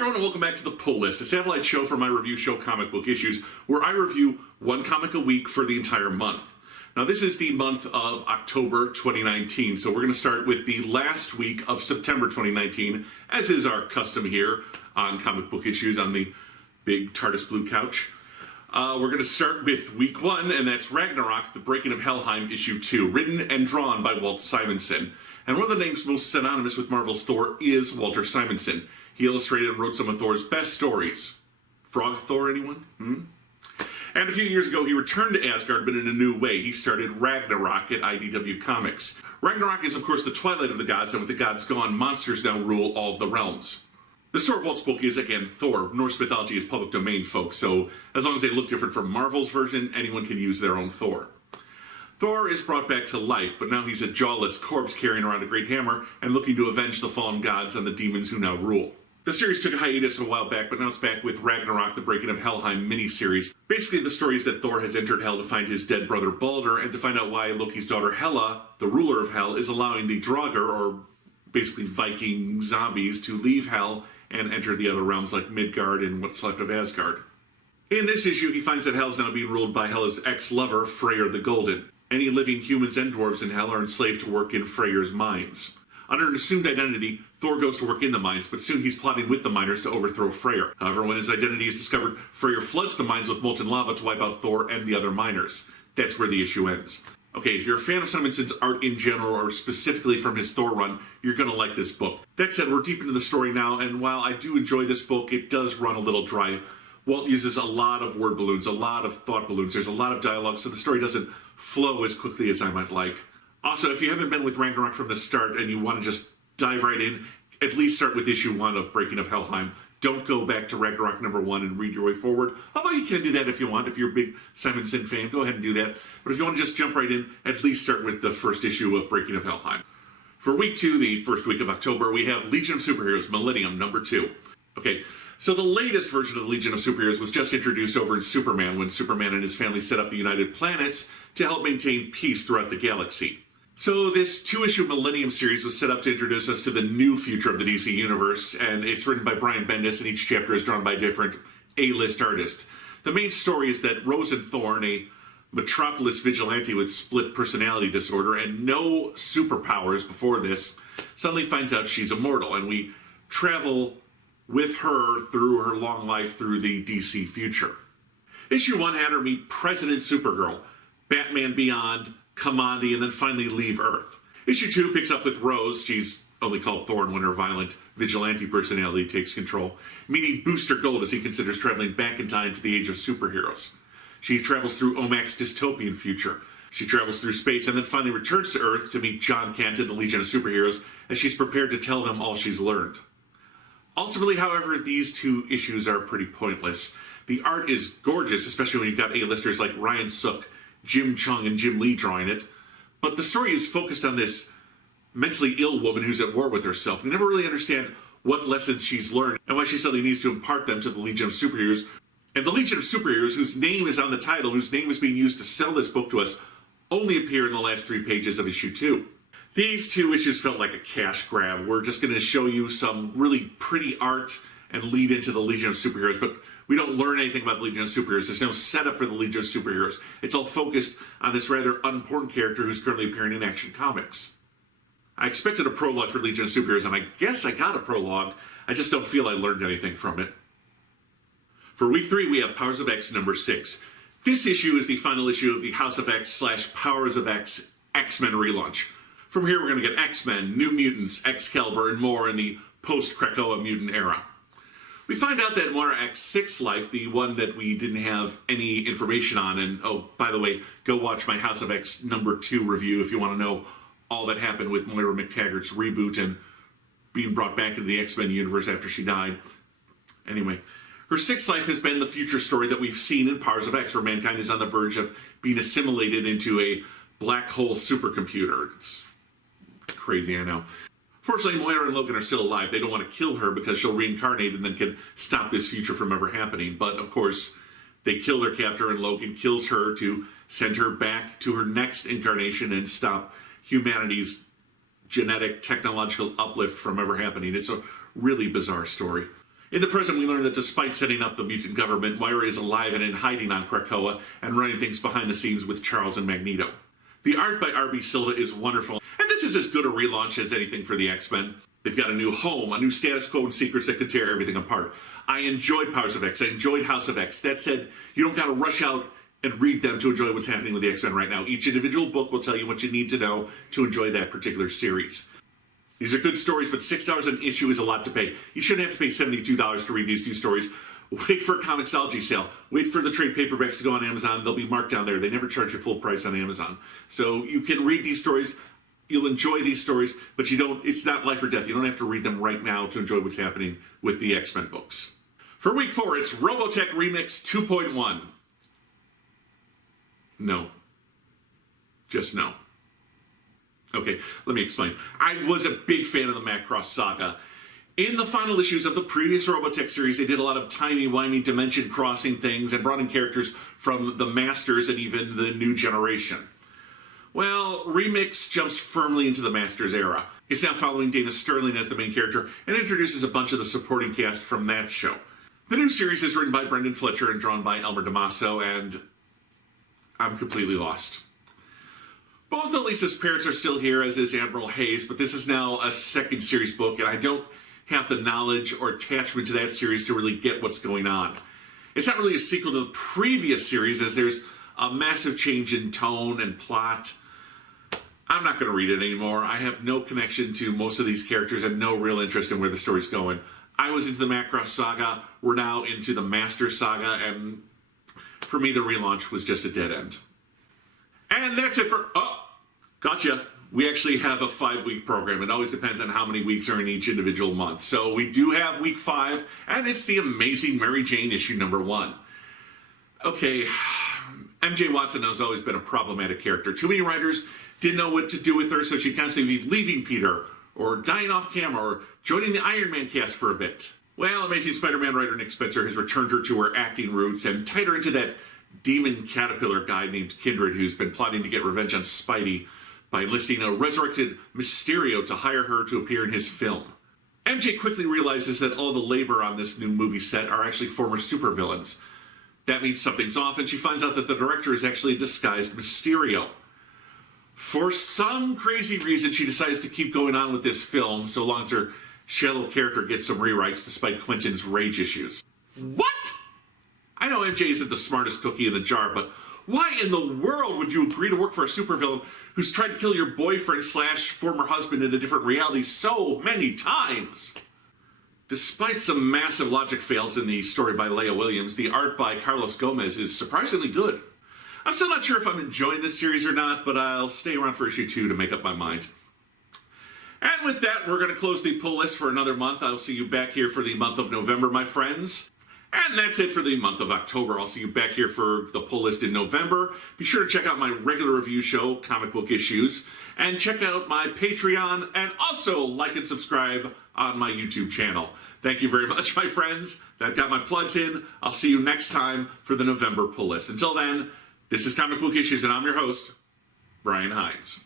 everyone, and welcome back to The Pull List, a satellite show for my review show Comic Book Issues, where I review one comic a week for the entire month. Now, this is the month of October 2019, so we're going to start with the last week of September 2019, as is our custom here on Comic Book Issues on the big TARDIS blue couch. We're going to start with week 1, and that's Ragnarok, The Breaking of Helheim, issue 2, written and drawn by Walt Simonson. And one of the names most synonymous with Marvel's Thor is Walter Simonson. He illustrated and wrote some of Thor's best stories. Frog Thor, anyone? And a few years ago, he returned to Asgard, but in a new way. He started Ragnarok at IDW Comics. Ragnarok is, of course, the twilight of the gods, and with the gods gone, monsters now rule all of the realms. The story of Walt's book is, again, Thor. Norse mythology is public domain, folks, so as long as they look different from Marvel's version, anyone can use their own Thor. Thor is brought back to life, but now he's a jawless corpse carrying around a great hammer and looking to avenge the fallen gods and the demons who now rule. The series took a hiatus a while back, but now it's back with Ragnarok, The Breaking of Helheim miniseries. Basically, the story is that Thor has entered Hell to find his dead brother Balder, and to find out why Loki's daughter Hela, the ruler of Hell, is allowing the Draugr, or basically Viking zombies, to leave Hell and enter the other realms like Midgard and what's left of Asgard. In this issue, he finds that Hell is now being ruled by Hela's ex-lover, Freyr the Golden. Any living humans and dwarves in Hell are enslaved to work in Freyr's mines. Under an assumed identity, Thor goes to work in the mines, but soon he's plotting with the miners to overthrow Freyr. However, when his identity is discovered, Freyr floods the mines with molten lava to wipe out Thor and the other miners. That's where the issue ends. Okay, if you're a fan of Simonson's art in general, or specifically from his Thor run, you're going to like this book. That said, we're deep into the story now, and while I do enjoy this book, it does run a little dry. Walt uses a lot of word balloons, a lot of thought balloons. There's a lot of dialogue, so the story doesn't flow as quickly as I might like. Also, if you haven't been with Ragnarok from the start and you want to just dive right in, at least start with issue 1 of Breaking of Helheim. Don't go back to Ragnarok number 1 and read your way forward. Although you can do that if you want. If you're a big Simonson fan, go ahead and do that. But if you want to just jump right in, at least start with the first issue of Breaking of Helheim. For week 2, the first week of October, we have Legion of Superheroes, Millennium number 2. Okay, so the latest version of Legion of Superheroes was just introduced over in Superman, when Superman and his family set up the United Planets to help maintain peace throughout the galaxy. So this 2-issue Millennium series was set up to introduce us to the new future of the DC Universe, and it's written by Brian Bendis, and each chapter is drawn by a different A-list artist. The main story is that Rosen Thorn, a metropolis vigilante with split personality disorder and no superpowers before this, suddenly finds out she's immortal, and we travel with her through her long life through the DC future. Issue 1 had her meet President Supergirl, Batman Beyond, Kamandi, and then finally leave Earth. Issue 2 picks up with Rose. She's only called Thorn when her violent vigilante personality takes control, meeting Booster Gold as he considers traveling back in time to the age of superheroes. She travels through Omac's dystopian future. She travels through space and then finally returns to Earth to meet John Kent and the Legion of Superheroes as she's prepared to tell them all she's learned. Ultimately, however, these 2 issues are pretty pointless. The art is gorgeous, especially when you've got A-listers like Ryan Sook, Jim Chung, and Jim Lee drawing it, but the story is focused on this mentally ill woman who's at war with herself. We never really understand what lessons she's learned and why she suddenly needs to impart them to the Legion of Superheroes. And the Legion of Superheroes, whose name is on the title, whose name is being used to sell this book to us, only appear in the last 3 pages of issue 2. These 2 issues felt like a cash grab. We're just going to show you some really pretty art and lead into the Legion of Superheroes, but we don't learn anything about the Legion of Superheroes. There's no setup for the Legion of Superheroes. It's all focused on this rather unimportant character who's currently appearing in Action Comics. I expected a prologue for Legion of Superheroes, and I guess I got a prologue. I just don't feel I learned anything from it. For week 3, we have Powers of X number 6. This issue is the final issue of the House of X / Powers of X X-Men relaunch. From here, we're going to get X-Men, New Mutants, Excalibur, and more in the post-Krakoa mutant era. We find out that Moira X's 6th life, the one that we didn't have any information on, and oh, by the way, go watch my House of X number 2 review if you want to know all that happened with Moira McTaggart's reboot and being brought back into the X-Men universe after she died. Anyway, her 6th life has been the future story that we've seen in Powers of X, where mankind is on the verge of being assimilated into a black hole supercomputer. It's crazy, I know. Fortunately, Moira and Logan are still alive. They don't want to kill her because she'll reincarnate and then can stop this future from ever happening. But, of course, they kill their captor and Logan kills her to send her back to her next incarnation and stop humanity's genetic technological uplift from ever happening. It's a really bizarre story. In the present, we learn that despite setting up the mutant government, Moira is alive and in hiding on Krakoa and running things behind the scenes with Charles and Magneto. The art by R.B. Silva is wonderful, and this is as good a relaunch as anything for the X-Men. They've got a new home, a new status quo and secrets that could tear everything apart. I enjoyed Powers of X, I enjoyed House of X. That said, you don't gotta rush out and read them to enjoy what's happening with the X-Men right now. Each individual book will tell you what you need to know to enjoy that particular series. These are good stories, but $6 an issue is a lot to pay. You shouldn't have to pay $72 to read these two stories. Wait for a Comixology sale. Wait for the trade paperbacks to go on Amazon. They'll be marked down there. They never charge you full price on Amazon. So you can read these stories. You'll enjoy these stories, but it's not life or death. You don't have to read them right now to enjoy what's happening with the X-Men books. For week 4, it's Robotech Remix 2.1. No. Just no. Okay, let me explain. I was a big fan of the Macross saga. In the final issues of the previous Robotech series, they did a lot of timey-wimey dimension-crossing things and brought in characters from the Masters and even the new generation. Well, Remix jumps firmly into the Masters era. It's now following Dana Sterling as the main character and introduces a bunch of the supporting cast from that show. The new series is written by Brendan Fletcher and drawn by Elmer DeMasso, and I'm completely lost. Both Elisa's parents are still here, as is Admiral Hayes, but this is now a second series book, and I don't have the knowledge or attachment to that series to really get what's going on. It's not really a sequel to the previous series, as there's a massive change in tone and plot. I'm not going to read it anymore. I have no connection to most of these characters and no real interest in where the story's going. I was into the Macross saga. We're now into the Master saga, and for me, the relaunch was just a dead end. And that's it for... Oh, gotcha. We actually have a 5-week program. It always depends on how many weeks are in each individual month. So we do have week 5, and it's the Amazing Mary Jane issue number 1. Okay, MJ Watson has always been a problematic character. Too many writers didn't know what to do with her, so she'd constantly be leaving Peter, or dying off camera, or joining the Iron Man cast for a bit. Well, Amazing Spider-Man writer Nick Spencer has returned her to her acting roots and tied her into that demon caterpillar guy named Kindred, who's been plotting to get revenge on Spidey by enlisting a resurrected Mysterio to hire her to appear in his film. MJ quickly realizes that all the labor on this new movie set are actually former supervillains. That means something's off, and she finds out that the director is actually a disguised Mysterio. For some crazy reason, she decides to keep going on with this film, so long as her shallow character gets some rewrites despite Quentin's rage issues. What? I know MJ isn't the smartest cookie in the jar, but why in the world would you agree to work for a supervillain who's tried to kill your boyfriend / former husband in a different reality so many times? Despite some massive logic fails in the story by Leah Williams, the art by Carlos Gomez is surprisingly good. I'm still not sure if I'm enjoying this series or not, but I'll stay around for issue 2 to make up my mind. And with that, we're going to close the pull list for another month. I'll see you back here for the month of November, my friends. And that's it for the month of October. I'll see you back here for the pull list in November. Be sure to check out my regular review show, Comic Book Issues, and check out my Patreon, and also like and subscribe on my YouTube channel. Thank you very much, my friends. That got my plugs in. I'll see you next time for the November pull list. Until then, this is Comic Book Issues, and I'm your host, Brian Heinz.